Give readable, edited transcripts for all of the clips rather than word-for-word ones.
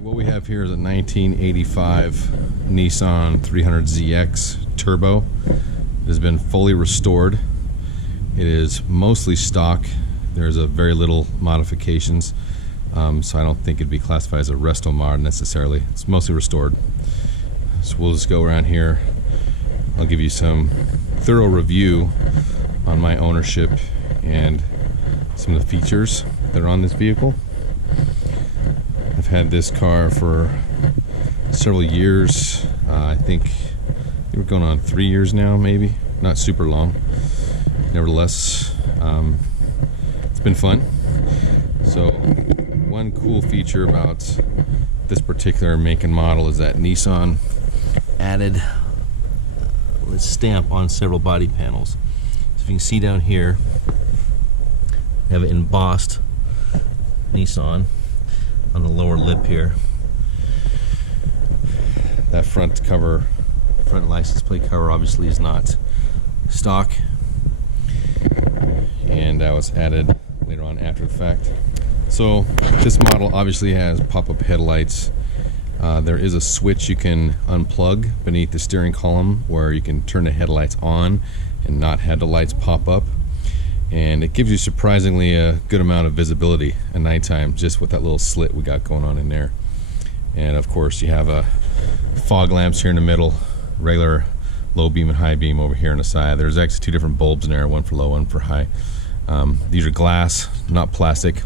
right, what we have here is a 1985 Nissan 300ZX Turbo. It has been fully restored. It is mostly stock. There's a very little modifications, so I don't think it'd be classified as a resto mod necessarily. It's mostly restored. So we'll just go around here. I'll give you some thorough review on my ownership and some of the features that are on this vehicle. I've had this car for several years. I think we're going on 3 years now, maybe. Not super long. Nevertheless, it's been fun. So one cool feature about this particular make and model is that Nissan added a stamp on several body panels. So if you can see down here, they have it embossed Nissan on the lower lip here. That front cover, front license plate cover, obviously is not stock, and that was added later on after the fact. So this model obviously has pop-up headlights. There is a switch you can unplug beneath the steering column where you can turn the headlights on and not have the lights pop up, and it gives you surprisingly a good amount of visibility at nighttime just with that little slit we got going on in there. And of course you have a fog lamps here in the middle, regular low beam and high beam over here on the side. There's actually two different bulbs in there, one for low, one for high. These are glass, not plastic.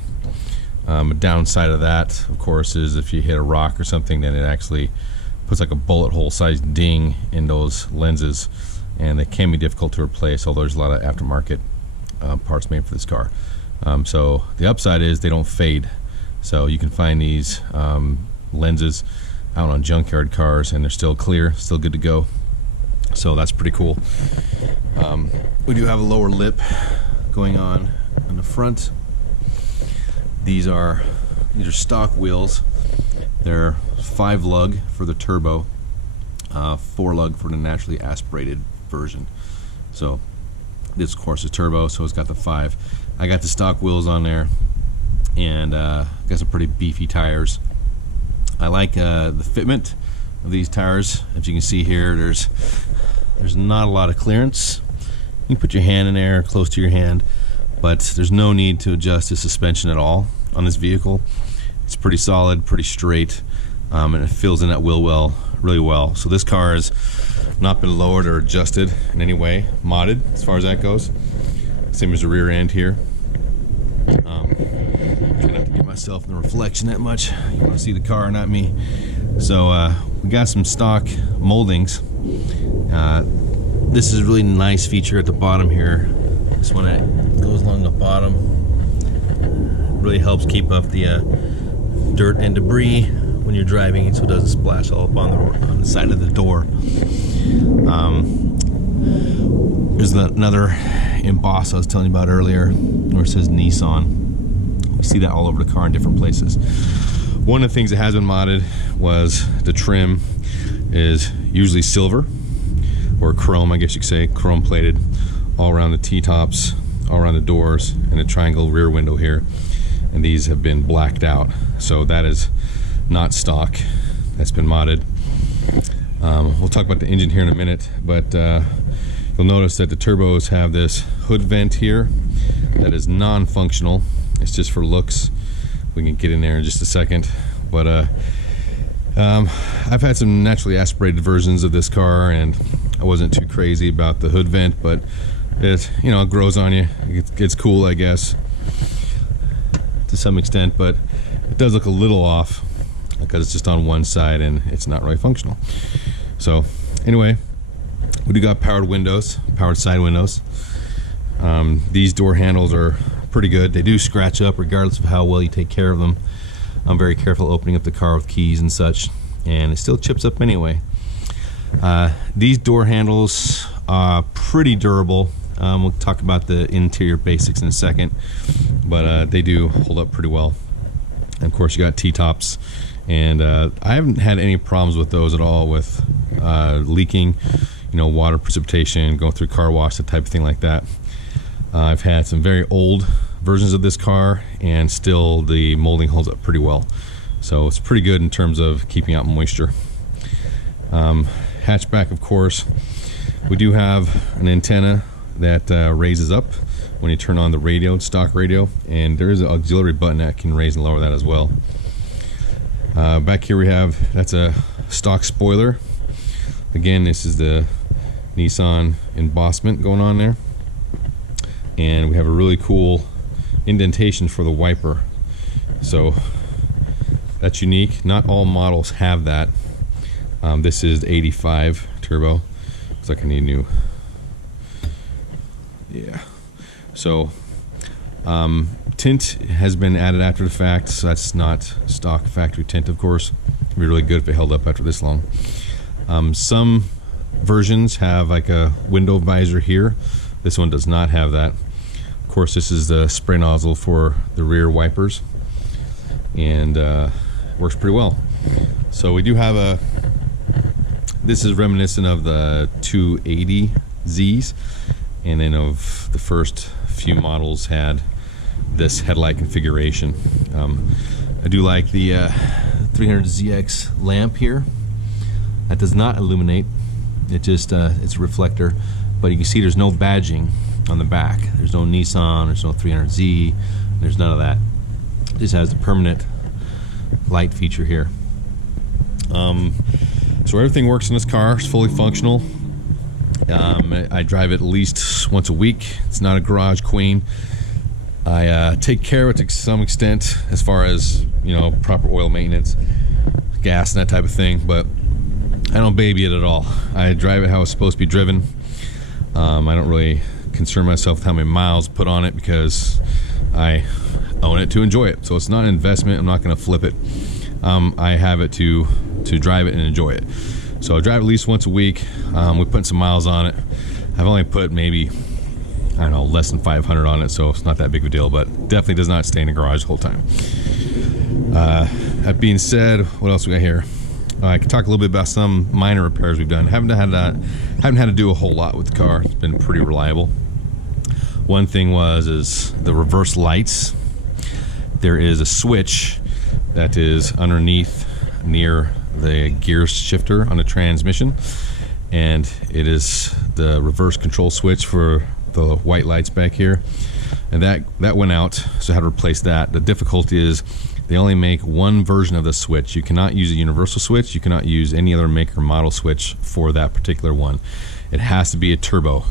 A downside of that, of course, is if you hit a rock or something, then it actually puts like a bullet hole sized ding in those lenses, and they can be difficult to replace, although there's a lot of aftermarket parts made for this car. So the upside is they don't fade, so you can find these lenses out on junkyard cars and they're still clear, still good to go. So that's pretty cool. We do have a lower lip going on the front. These are stock wheels. They're 5 lug for the turbo, 4 lug for the naturally aspirated version. So this of course is turbo, so it's got the 5. I got the stock wheels on there, and got some pretty beefy tires. I like the fitment of these tires. As you can see here, there's not a lot of clearance. You can put your hand in there, close to your hand, but there's no need to adjust the suspension at all on this vehicle. It's pretty solid, pretty straight, and it fills in that wheel well, really well. So this car has not been lowered or adjusted in any way, modded as far as that goes. Same as the rear end here. Try not to get myself in the reflection that much. You want to see the car, not me. So we got some stock moldings. This is a really nice feature at the bottom here. This one that goes along the bottom really helps keep up the dirt and debris when you're driving, so it doesn't splash all up on the side of the door. There's another emboss I was telling you about earlier where it says Nissan. You see that all over the car in different places. One of the things that has been modded was the trim is usually silver, or chrome, I guess you could say, chrome plated, all around the T-tops, all around the doors, and a triangle rear window here. And these have been blacked out, so that is not stock. That's been modded. We'll talk about the engine here in a minute, but you'll notice that the turbos have this hood vent here that is non-functional. It's just for looks. We can get in there in just a second, but I've had some naturally aspirated versions of this car, and I wasn't too crazy about the hood vent, but it, you know, it grows on you. It's cool, I guess, to some extent, but it does look a little off because it's just on one side and it's not really functional. So anyway, we do got powered windows, powered side windows. These door handles are pretty good. They do scratch up regardless of how well you take care of them. I'm very careful opening up the car with keys and such, and it still chips up anyway. These door handles are pretty durable. We'll talk about the interior basics in a second, but they do hold up pretty well. And of course you got T-tops, and I haven't had any problems with those at all with leaking, you know, water, precipitation, going through car wash, that type of thing like that. I've had some very old versions of this car, and still the molding holds up pretty well. So it's pretty good in terms of keeping out moisture. Hatchback, of course, we do have an antenna that raises up when you turn on the radio, stock radio, and there is an auxiliary button that can raise and lower that as well. Back here we have, that's a stock spoiler. Again, this is the Nissan embossment going on there, and we have a really cool indentation for the wiper, so that's unique. Not all models have that. This is the 85 turbo. Looks like I need a new, yeah. So tint has been added after the fact, so that's not stock factory tint, of course. It'd be really good if it held up after this long. Some versions have like a window visor here. This one does not have that. Of course, this is the spray nozzle for the rear wipers, and works pretty well. So we do have a, this is reminiscent of the 280Zs, and then of the first few models had this headlight configuration. I do like the 300ZX lamp here. That does not illuminate. It just it's a reflector, but you can see there's no badging on the back. There's no Nissan, there's no 300Z, there's none of that. This has the permanent light feature here. So everything works in this car. It's fully functional. I drive it at least once a week. It's not a garage queen. I take care of it to some extent as far as, you know, proper oil maintenance, gas, and that type of thing, but I don't baby it at all. I drive it how it's supposed to be driven. I don't really concern myself with how many miles put on it because I own it to enjoy it. So it's not an investment. I'm not going to flip it. I have it to drive it and enjoy it. So I drive at least once a week. We put some miles on it. I've only put maybe, I don't know, less than 500 on it, so it's not that big of a deal, but definitely does not stay in the garage the whole time. That being said, what else we got here? I can talk a little bit about some minor repairs we've done. Haven't had to do a whole lot with the car. It's been pretty reliable. One thing is the reverse lights. There is a switch that is underneath near the gear shifter on the transmission, and it is the reverse control switch for the white lights back here, and that went out, so I had to replace that. The difficulty is they only make one version of the switch. You cannot use a universal switch. You cannot use any other make or model switch for that particular one. It has to be a turbo.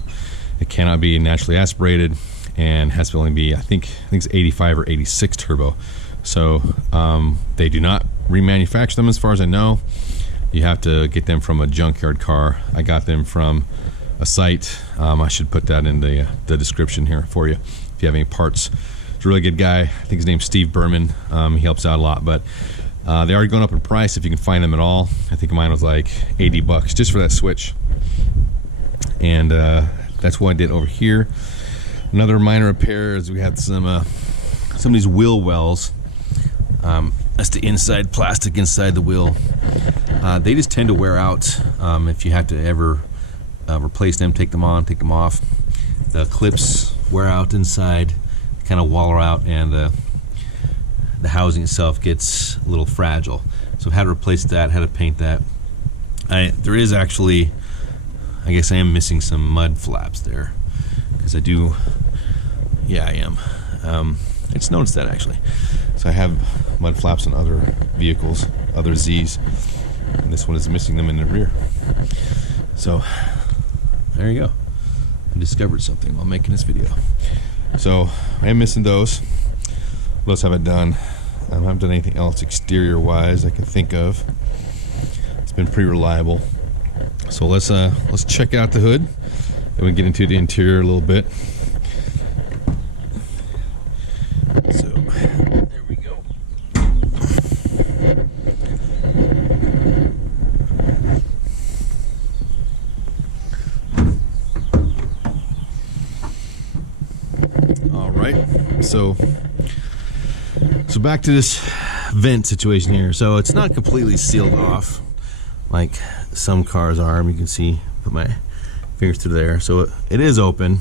It cannot be naturally aspirated, and has to only be, I think it's 85 or 86 turbo. So they do not remanufacture them as far as I know. You have to get them from a junkyard car. I got them from a site. I should put that in the description here for you if you have any parts. He's a really good guy. I think his name's Steve Berman. He helps out a lot, but they are going up in price if you can find them at all. I think mine was like $80 just for that switch, and that's what I did over here. Another minor repair is we had some of these wheel wells. That's the inside plastic inside the wheel. They just tend to wear out if you have to ever replace them, take them on, take them off. The clips wear out inside, kind of wallow out, and the housing itself gets a little fragile. So I've had to replace that, had to paint that. There is actually, I guess I am missing some mud flaps there, because I do, yeah, I am. I just noticed that actually. So I have mud flaps on other vehicles, other Zs, and this one is missing them in the rear. So there you go. I discovered something while making this video. So I am missing those. What else have I done? I haven't done anything else exterior wise I can think of. It's been pretty reliable. So let's check out the hood, then we get into the interior a little bit. So there we go. All right, so back to this vent situation here. So it's not completely sealed off like some cars are. You can see, put my fingers through there. So it is open,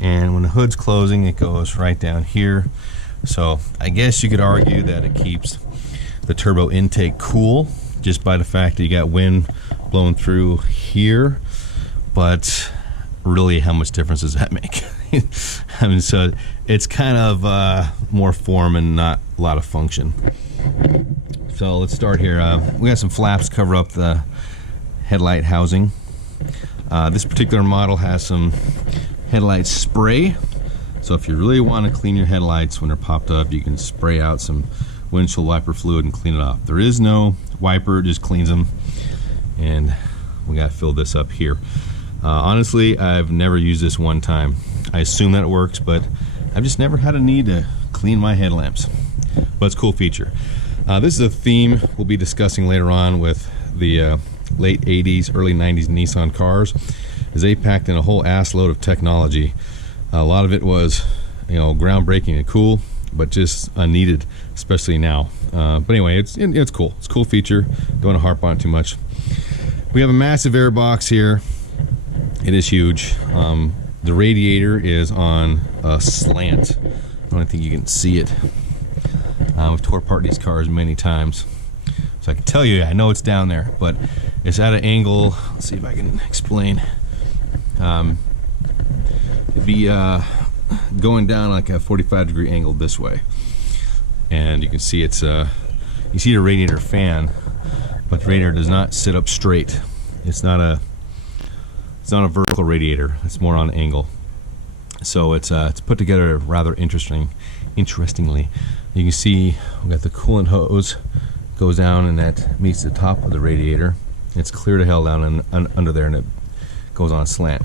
and when the hood's closing, it goes right down here. So I guess you could argue that it keeps the turbo intake cool just by the fact that you got wind blowing through here, but really how much difference does that make? I mean, so it's kind of more form and not a lot of function. So let's start here. We got some flaps cover up the headlight housing. This particular model has some headlight spray, so if you really want to clean your headlights when they're popped up, you can spray out some windshield wiper fluid and clean it off. There is no wiper, it just cleans them, and we got to fill this up here. Honestly, I've never used this one time. I assume that it works, but I've just never had a need to clean my headlamps. But it's a cool feature. This is a theme we'll be discussing later on with the late 80s, early 90s Nissan cars, is they packed in a whole ass load of technology. A lot of it was, groundbreaking and cool, but just unneeded, especially now. But anyway, it's cool. It's a cool feature. Don't want to harp on it too much. We have a massive air box here. It is huge. The radiator is on a slant. I don't think you can see it. We've tore apart these cars many times, so I can tell you, I know it's down there, but it's at an angle. Let's see if I can explain. It'd be going down like a 45-degree angle this way, and you can see it's you see the radiator fan, but the radiator does not sit up straight. It's not a vertical radiator. It's more on an angle. So it's put together rather interestingly. You can see we got the coolant hose goes down, and that meets the top of the radiator. It's clear to hell down under there, and it goes on a slant.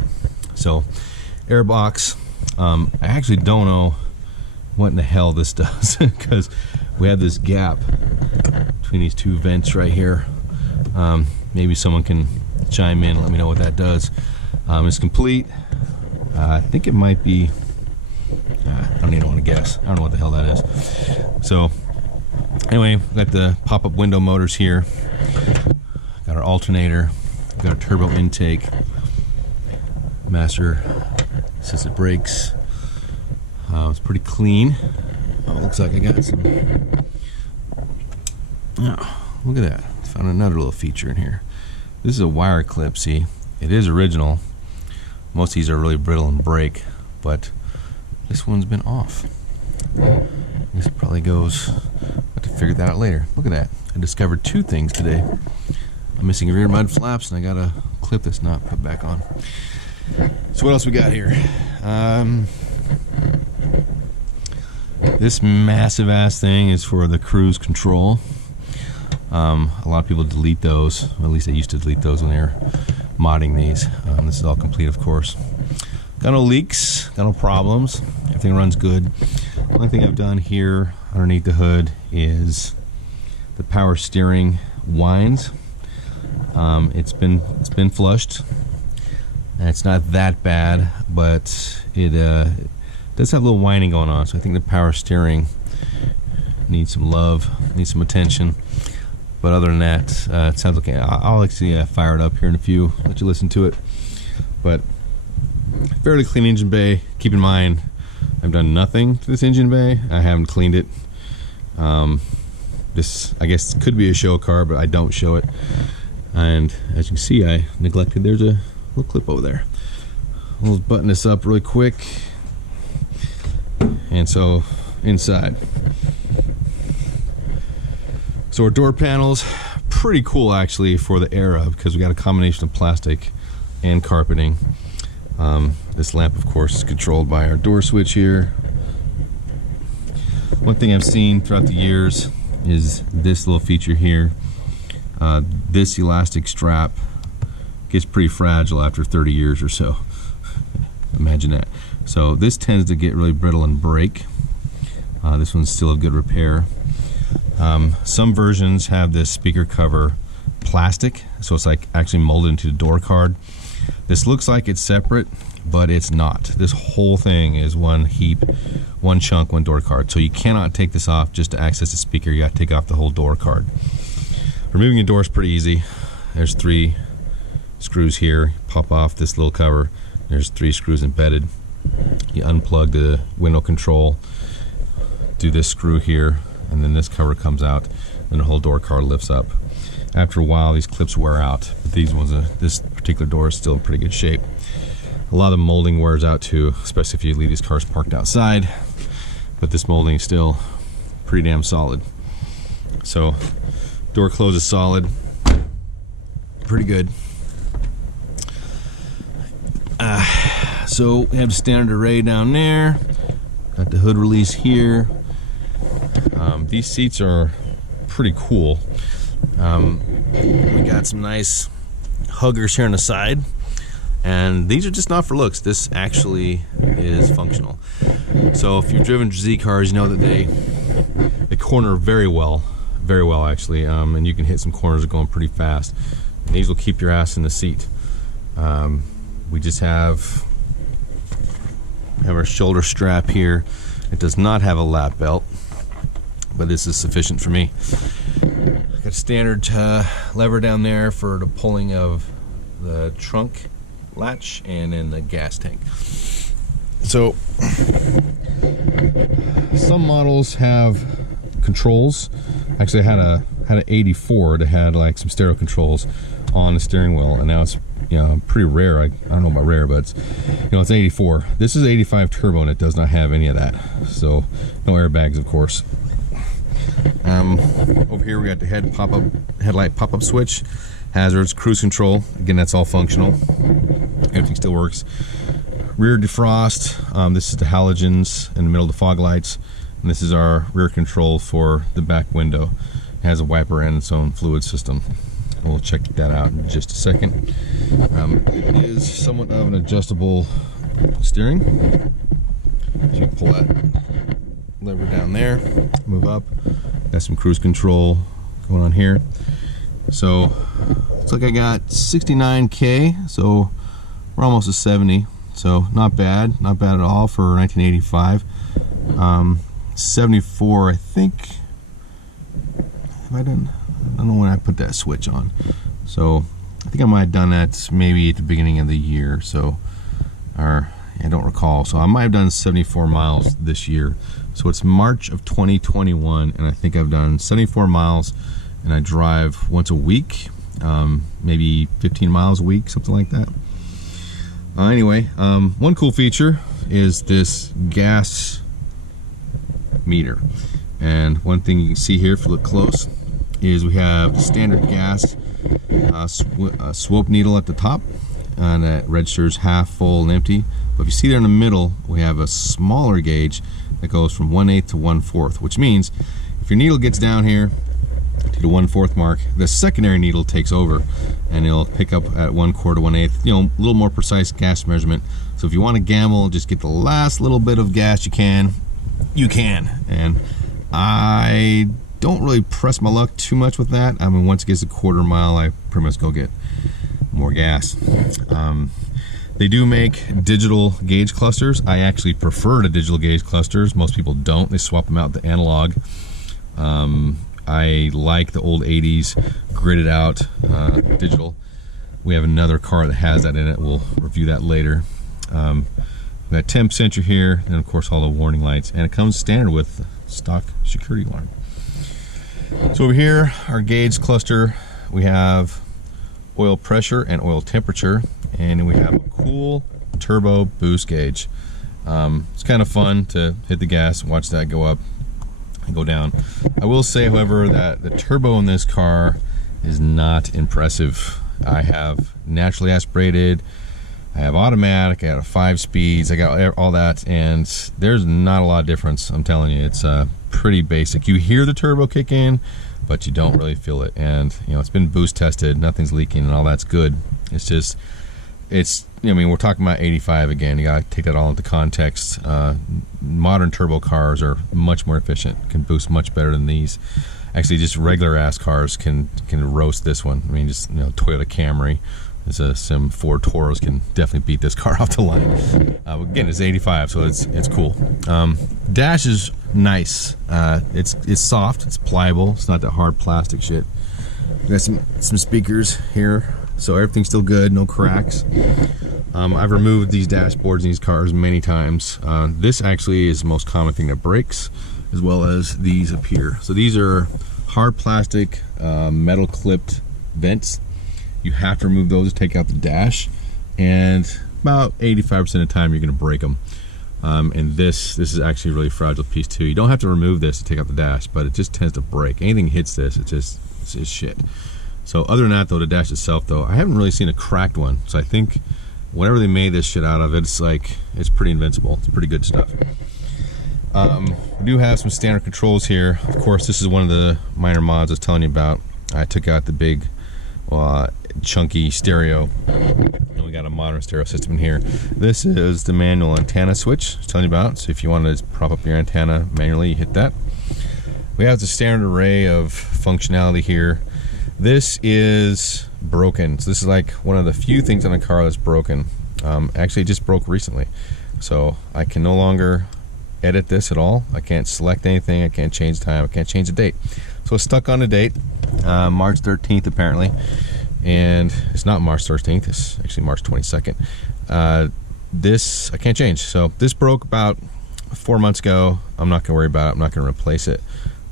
So air box. I actually don't know what in the hell this does because we have this gap between these two vents right here. Maybe someone can chime in and let me know what that does. It's complete. I think it might be, I don't even want to guess. I don't know what the hell that is. So anyway, we got the pop-up window motors here. Got our alternator. Got our turbo intake. Master assisted brakes. It's pretty clean. Oh, looks like I got some. Oh, look at that. Found another little feature in here. This is a wire clip, see? It is original. Most of these are really brittle and break, but this one's been off. I guess it probably goes, I'll have to figure that out later. Look at that. I discovered two things today. I'm missing rear mud flaps, and I got a clip that's not put back on. So what else we got here? This massive ass thing is for the cruise control. A lot of people delete those. At least they used to delete those when they were modding these. This is all complete, of course. Got no leaks, got no problems. Everything runs good. The only thing I've done here underneath the hood is the power steering winds. It's been flushed. And it's not that bad, but it does have a little whining going on. So I think the power steering needs some love, needs some attention. But other than that, it sounds okay. I'll actually fire it up here in a few, let you listen to it. But fairly clean engine bay. Keep in mind, I've done nothing to this engine bay. I haven't cleaned it. This, I guess, could be a show car, but I don't show it. And as you can see, I neglected. There's a little clip over there. We'll button this up really quick. And so, inside. So our door panels, pretty cool actually for the era, because we got a combination of plastic and carpeting. This lamp, of course, is controlled by our door switch here. One thing I've seen throughout the years is this little feature here. This elastic strap gets pretty fragile after 30 years or so. Imagine that. So this tends to get really brittle and break. This one's still a good repair. Some versions have this speaker cover plastic, so it's like actually molded into the door card. This looks like it's separate, but it's not. This whole thing is one heap, one chunk, one door card. So you cannot take this off just to access the speaker. You got to take off the whole door card. Removing a door is pretty easy. There's 3 screws here. Pop off this little cover. There's 3 screws embedded. You unplug the window control. Do this screw here. and then this cover comes out, and the whole door card lifts up. After a while, these clips wear out, but this particular door is still in pretty good shape. A lot of the molding wears out too, especially if you leave these cars parked outside, but this molding is still pretty damn solid. So door close is solid, pretty good. So we have the standard array down there, got the hood release here. These seats are pretty cool. We got some nice huggers here on the side, and these are just not for looks. This actually is functional. So if you've driven Z cars, you know that they corner very well actually, and you can hit some corners that are going pretty fast. These will keep your ass in the seat. We just have our shoulder strap here. It does not have a lap belt, but this is sufficient for me. Got a standard lever down there for the pulling of the trunk latch and then the gas tank. So some models have controls. Actually, I had an 84 that had like some stereo controls on the steering wheel, and now it's pretty rare. I don't know about rare, but it's, it's 84. This is 85 turbo, and it does not have any of that. So no airbags, of course. Over here we got the headlight pop-up switch, hazards, cruise control. Again, that's all functional. Everything still works. Rear defrost. This is the halogens in the middle of the fog lights, and this is our rear control for the back window. It has a wiper and its own fluid system. We'll check that out in just a second. It is somewhat of an adjustable steering. So you can pull that lever down there, move up. Got some cruise control going on here. So looks like I got 69K, so we're almost to 70. So not bad at all for 1985. 74, I think. Have I done? I don't know when I put that switch on. So I think I might have done that maybe at the beginning of the year. So, or I don't recall. So I might have done 74 miles this year. So it's March of 2021, and I think I've done 74 miles, and I drive once a week, maybe 15 miles a week, something like that. Anyway, one cool feature is this gas meter. And one thing you can see here, if you look close, is we have the standard gas swope needle at the top, and that registers half, full, and empty. But if you see there in the middle, we have a smaller gauge that goes from 1/8 to 1/4, which means if your needle gets down here to the 1/4 mark, the secondary needle takes over, and it'll pick up at 1/4 to 1/8. A little more precise gas measurement. So if you want to gamble, just get the last little bit of gas you can. And I don't really press my luck too much with that. I mean, once it gets a 1/4 mile, I pretty much go get more gas. They do make digital gauge clusters. I actually prefer the digital gauge clusters. Most people don't. They swap them out with the analog. I like the old 80s gridded out digital. We have another car that has that in it. We'll review that later. We got temp sensor here, and of course all the warning lights, and it comes standard with stock security alarm. So over here, our gauge cluster, we have oil pressure and oil temperature, and then we have a cool turbo boost gauge. It's kind of fun to hit the gas and watch that go up and go down. I will say, however, that the turbo in this car is not impressive. I have naturally aspirated, I have automatic, I got 5 speeds, I got all that, and there's not a lot of difference. I'm telling you, it's pretty basic. You hear the turbo kick in, but you don't really feel it. And it's been boost tested, nothing's leaking, and all that's good. It's just, we're talking about 85 again. You gotta take that all into context. Modern turbo cars are much more efficient, can boost much better than these. Actually, just regular ass cars can roast this one. I mean, just Toyota Camry. It's some Ford Tauros can definitely beat this car off the line. Again, it's 85, so it's cool. Dash is nice. It's soft, it's pliable. It's not that hard plastic shit. We got some speakers here, so everything's still good, no cracks. I've removed these dashboards in these cars many times. This actually is the most common thing that breaks. as well as these up here. So these are hard plastic, metal clipped vents. You have to remove those to take out the dash, and about 85% of the time you're going to break them. And this is actually a really fragile piece too. You don't have to remove this to take out the dash, but it just tends to break. Anything hits this, it's just shit. So other than that though, the dash itself though, I haven't really seen a cracked one. So I think whatever they made this shit out of, it's pretty invincible. It's pretty good stuff. We do have some standard controls here. Of course, this is one of the minor mods I was telling you about. I took out the big chunky stereo, and we got a modern stereo system in here. This is the manual antenna switch I was telling you about. So if you want to prop up your antenna manually, you hit that. We have the standard array of functionality here. This is broken. So this is like one of the few things on a car that's broken. Actually, it just broke recently. So I can no longer edit this at all. I can't select anything. I can't change the time. I can't change the date. So it's stuck on the date, March 13th apparently. And it's not March 13th. It's actually March 22nd. This I can't change. So this broke about 4 months ago. I'm not gonna worry about it. I'm not gonna replace it.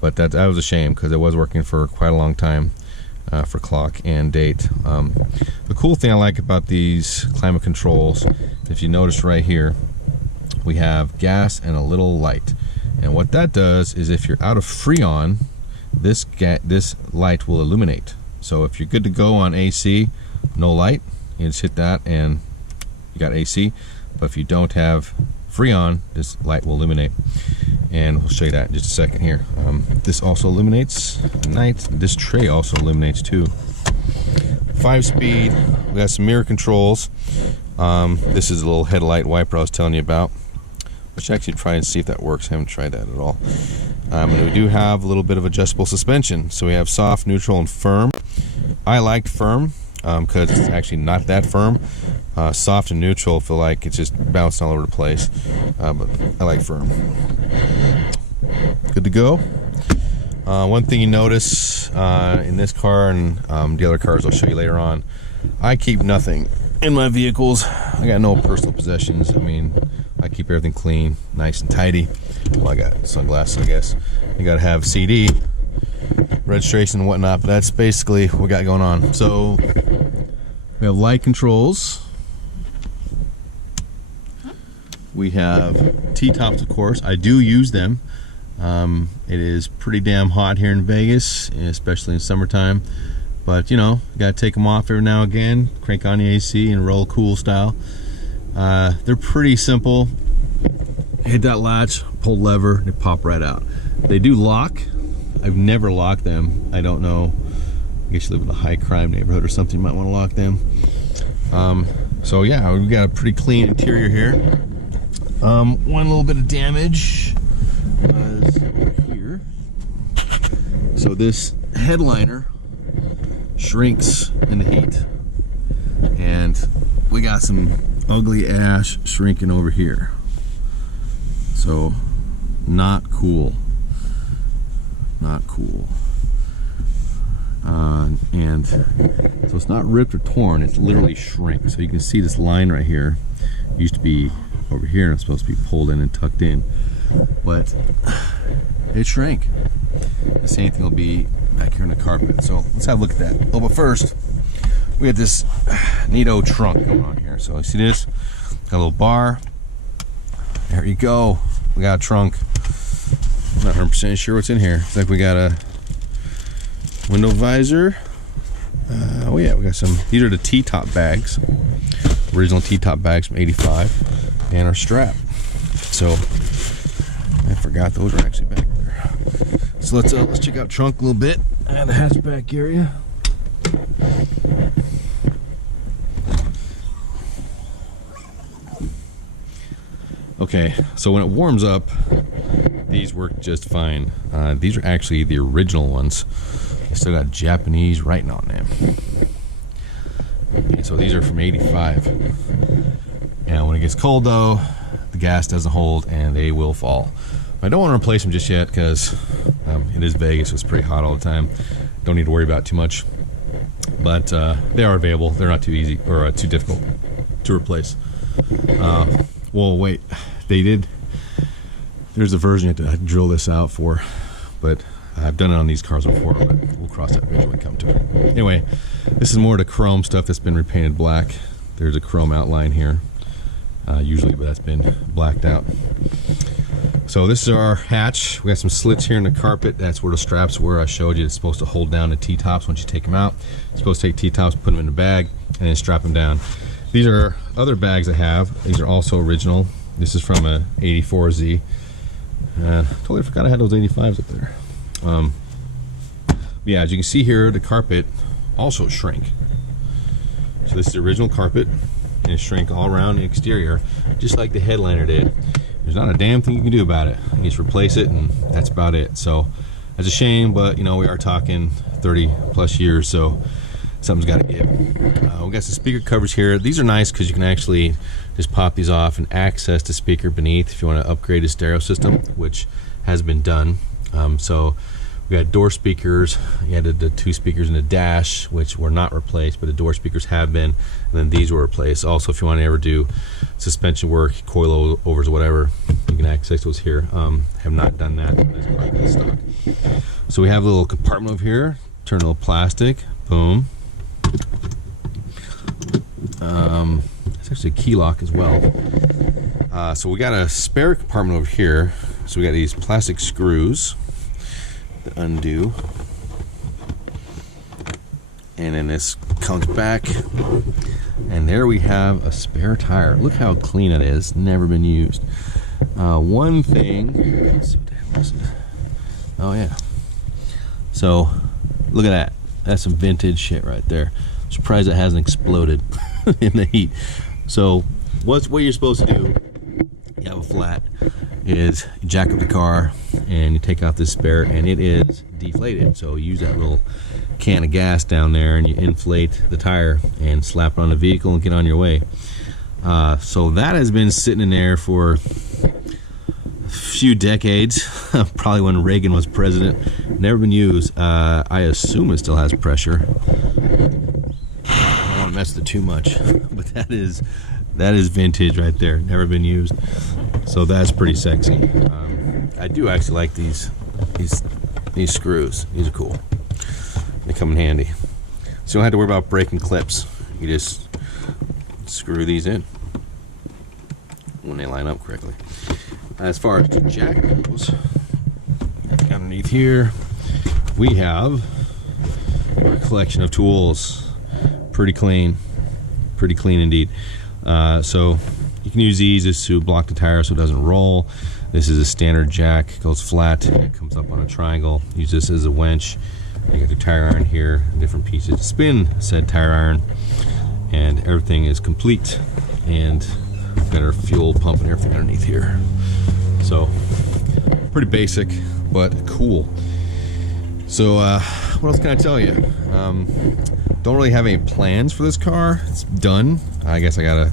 But that was a shame because it was working for quite a long time. For clock and date. The cool thing I like about these climate controls, if you notice right here, we have gas and a little light. And what that does is if you're out of Freon, this light will illuminate. So if you're good to go on AC, no light, you just hit that and you got AC. But if you don't have Freon, this light will illuminate. And we'll show you that in just a second here. This also illuminates at night. This tray also illuminates too. 5-speed. We got some mirror controls. This is a little headlight wiper I was telling you about. Which actually try and see if that works. I haven't tried that at all. And we do have a little bit of adjustable suspension. So we have soft, neutral, and firm. I liked firm because it's actually not that firm. Soft and neutral feel like it's just bouncing all over the place, but I like firm. Good to go. One thing you notice in this car and the other cars I'll show you later on, I keep nothing in my vehicles. I got no personal possessions. I mean, I keep everything clean, nice and tidy. Well, I got sunglasses, I guess. You gotta have CD, registration and whatnot, but that's basically what we got going on. So we have light controls. We have T-tops, of course. I do use them. It is pretty damn hot here in Vegas, especially in summertime. But you know, you gotta take them off every now and again, crank on the AC and roll cool style. They're pretty simple. Hit that latch, pull lever, and they pop right out. They do lock. I've never locked them. I don't know. I guess you live in a high crime neighborhood or something, you might want to lock them. So yeah, we've got a pretty clean interior here. One little bit of damage is over here. So this headliner shrinks in the heat, and we got some ugly ash shrinking over here. So not cool. Not cool. And so it's not ripped or torn, it's literally shrink. So you can see this line right here. It used to be over here and it's supposed to be pulled in and tucked in, but it shrank. The same thing will be back here in the carpet. So let's have a look at that. Oh, but first we got this neato trunk going on here. So you see this? Got a little bar. There you go. We got a trunk. I'm not 100% sure what's in here. It's like we got a window visor. Oh yeah, we got some. These are the T-top bags, original T-top bags from '85, and our strap. So I forgot those are actually back there. So let's check out trunk a little bit and the hatchback area. Okay, so when it warms up, these work just fine. These are actually the original ones. They still got Japanese writing on them. Okay, so these are from '85. And when it gets cold though, the gas doesn't hold and they will fall. I don't want to replace them just yet because it is Vegas, so it's pretty hot all the time. Don't need to worry about it too much. But they are available. They're not too easy or too difficult to replace. Well, wait, they did. There's a version you have to drill this out for, but I've done it on these cars before, but we'll cross that bridge when we come to it. Anyway, this is more the chrome stuff that's been repainted black. There's a chrome outline here, usually, but that's been blacked out. So this is our hatch. We got some slits here in the carpet. That's where the straps were. I showed you it's supposed to hold down the T-tops once you take them out. You're supposed to take T-tops, put them in a bag, and then strap them down. These are other bags I have. These are also original. This is from a 84Z. Totally forgot I had those 85s up there. Yeah, as you can see here, the carpet also shrank. So this is the original carpet, and it shrank all around the exterior, just like the headliner did. There's not a damn thing you can do about it. You just replace it, and that's about it. So that's a shame, but you know, we are talking 30 plus years, so something's got to give. We got some speaker covers here. These are nice because you can actually just pop these off and access the speaker beneath if you want to upgrade the stereo system, which has been done. So we got door speakers. You had the 2 speakers in the dash, which were not replaced, but the door speakers have been, and then these were replaced. Also, if you want to ever do suspension work, coilovers, or whatever, you can access those here. Have not done that as part of the stock. So we have a little compartment over here. Turn a little plastic. Boom. It's actually a key lock as well. So we got a spare compartment over here. So we got these plastic screws that undo, and then this comes back, and there we have a spare tire. Look how clean it is. Never been used. One thing, let's see what the hell this is. Oh yeah, so look at that. That's some vintage shit right there. I'm surprised it hasn't exploded in the heat. So what you're supposed to do, you have a flat, is you jack up the car and you take out this spare, and it is deflated. So you use that little can of gas down there and you inflate the tire and slap it on the vehicle and get on your way. So that has been sitting in there for a few decades, probably when Reagan was president. Never been used. I assume it still has pressure. I don't want to mess with it too much, but that is vintage right there. Never been used. So that's pretty sexy. I do actually like these screws. These are cool. They come in handy. So you don't have to worry about breaking clips. You just screw these in when they line up correctly. As far as the jack goes, underneath here we have a collection of tools. Pretty clean indeed. So you can use these just to block the tire so it doesn't roll. This is a standard jack. It goes flat. It comes up on a triangle. Use this as a winch. You got the tire iron here, different pieces to spin said tire iron, and everything is complete. And we've got our fuel pump and everything underneath here. So pretty basic, but cool. So what else can I tell you? Don't really have any plans for this car. It's done. I guess I gotta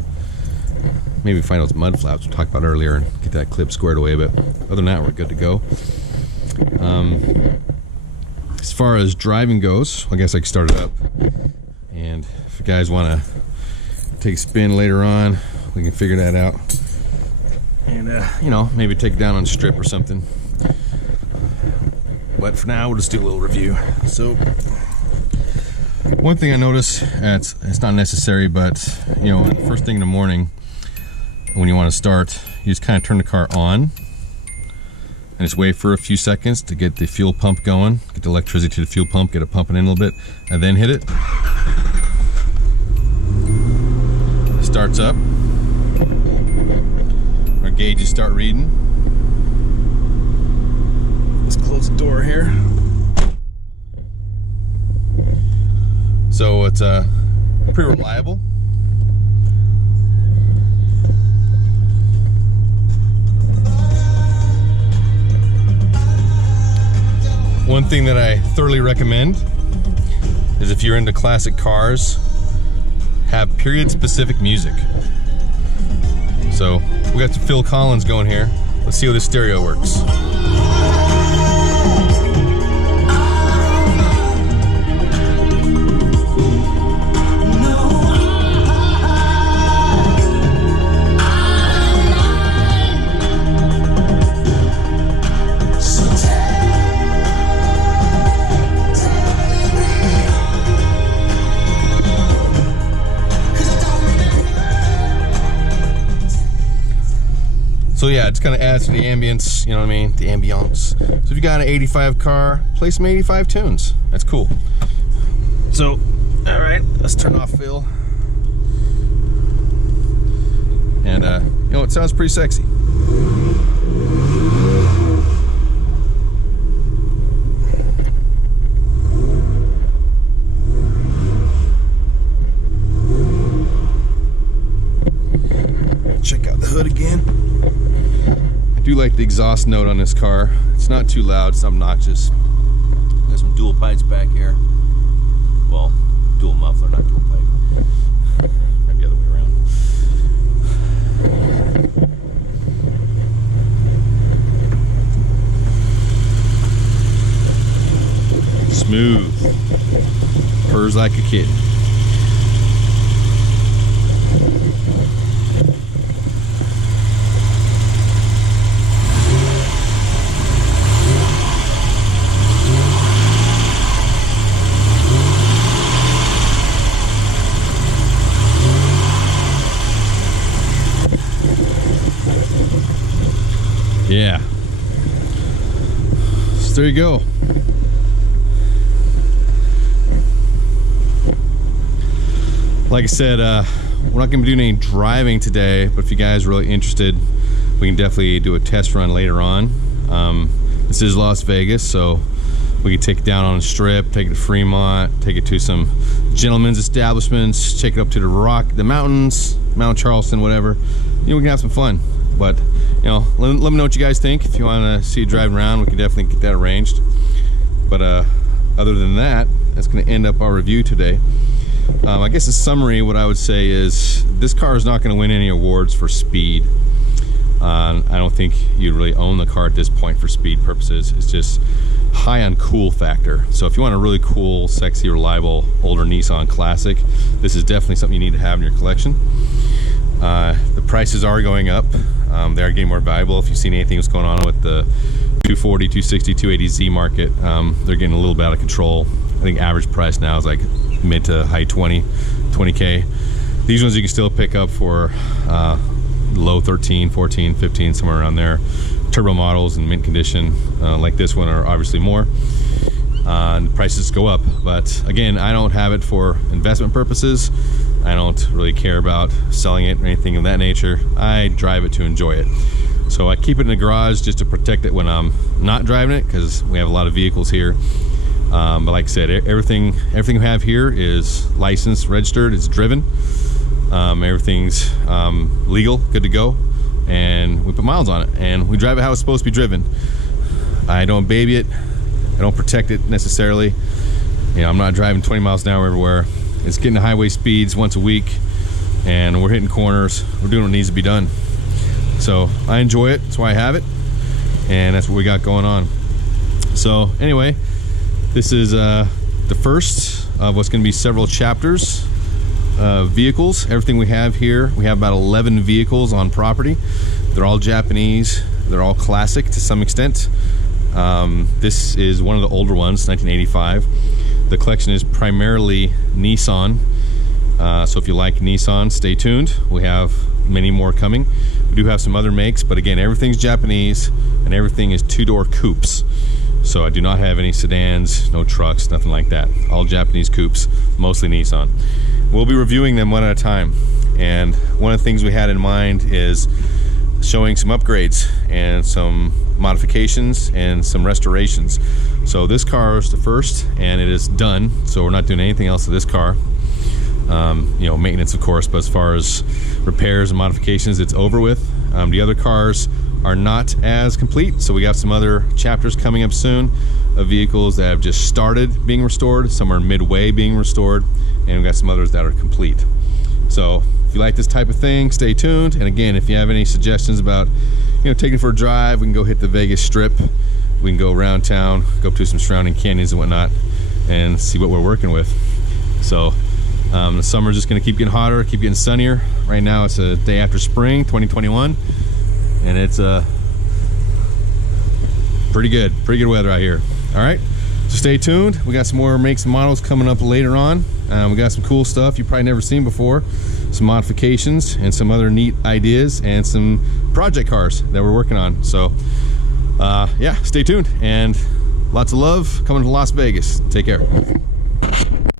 maybe find those mud flaps we talked about earlier and get that clip squared away, but other than that, we're good to go. As far as driving goes, I guess I can start it up, and if you guys want to take a spin later on, we can figure that out, and you know, maybe take it down on a strip or something. But for now, we'll just do a little review. So one thing I noticed, it's not necessary, but you know, first thing in the morning when you want to start, you just kind of turn the car on and just wait for a few seconds to get the fuel pump going, get the electricity to the fuel pump, get it pumping in a little bit, and then hit it. It starts up. Our gauges start reading. Let's close the door here. So it's pretty reliable. One thing that I thoroughly recommend is if you're into classic cars, have period-specific music. So we got some Phil Collins going here. Let's see how this stereo works. So yeah, it just kind of adds to the ambience, you know what I mean? The ambiance. So if you got an 85 car, play some 85 tunes. That's cool. So, all right, let's turn off Phil. And you know, it sounds pretty sexy. Check out the hood again. I do like the exhaust note on this car. It's not too loud, it's obnoxious. Got some dual pipes back here. Well, dual muffler, not dual pipe. Maybe the other way around. Smooth. Purrs like a kitten. Yeah. So there you go. Like I said, we're not going to be doing any driving today, but if you guys are really interested, we can definitely do a test run later on. This is Las Vegas, so we can take it down on a strip, take it to Fremont, take it to some gentlemen's establishments, take it up to the mountains, Mount Charleston, whatever. You know, we can have some fun. But, you know, let me know what you guys think. If you want to see it driving around, we can definitely get that arranged. But other than that, that's going to end up our review today. I guess in summary, what I would say is this car is not going to win any awards for speed. I don't think you'd really own the car at this point for speed purposes. It's just high on cool factor. So if you want a really cool, sexy, reliable, older Nissan Classic, this is definitely something you need to have in your collection. The prices are going up. They are getting more valuable. If you've seen anything that's going on with the 240, 260, 280Z market, they're getting a little bit out of control. I think average price now is like mid to high 20K. These ones you can still pick up for low 13, 14, 15, somewhere around there. Turbo models in mint condition like this one are obviously more. And prices go up, but again, I don't have it for investment purposes. I don't really care about selling it or anything of that nature. I drive it to enjoy it. So I keep it in the garage just to protect it when I'm not driving it, because we have a lot of vehicles here. But like I said, everything we have here is licensed, registered, it's driven. Everything's legal, good to go, and we put miles on it, and we drive it how it's supposed to be driven. I don't baby it. I don't protect it necessarily. You know, I'm not driving 20 miles an hour everywhere. It's getting to highway speeds once a week, and we're hitting corners. We're doing what needs to be done. So I enjoy it. That's why I have it, and that's what we got going on. So anyway, this is the first of what's going to be several chapters of vehicles. Everything we have here, we have about 11 vehicles on property. They're all Japanese. They're all classic to some extent. This is one of the older ones, 1985. The collection is primarily Nissan. So if you like Nissan, stay tuned. We have many more coming. We do have some other makes, but again, everything's Japanese and everything is two-door coupes. So I do not have any sedans, no trucks, nothing like that. All Japanese coupes, mostly Nissan. We'll be reviewing them one at a time. And one of the things we had in mind is showing some upgrades and some modifications and some restorations. So this car is the first, and it is done. So we're not doing anything else to this car. You know, maintenance, of course, but as far as repairs and modifications, it's over with. The other cars are not as complete, so we got some other chapters coming up soon of vehicles that have just started being restored. Some are midway being restored, and we got some others that are complete. So if you like this type of thing, stay tuned. And again, if you have any suggestions about, you know, taking it for a drive, we can go hit the Vegas Strip. We can go around town, go up to some surrounding canyons and whatnot, and see what we're working with. So the summer's just going to keep getting hotter, keep getting sunnier. Right now it's a day after spring 2021, and it's pretty good weather out here. All right, so stay tuned. We got some more makes and models coming up later on. We got some cool stuff you've probably never seen before. some modifications and some other neat ideas and some project cars that we're working on. So yeah, stay tuned, and lots of love coming to Las Vegas. Take care.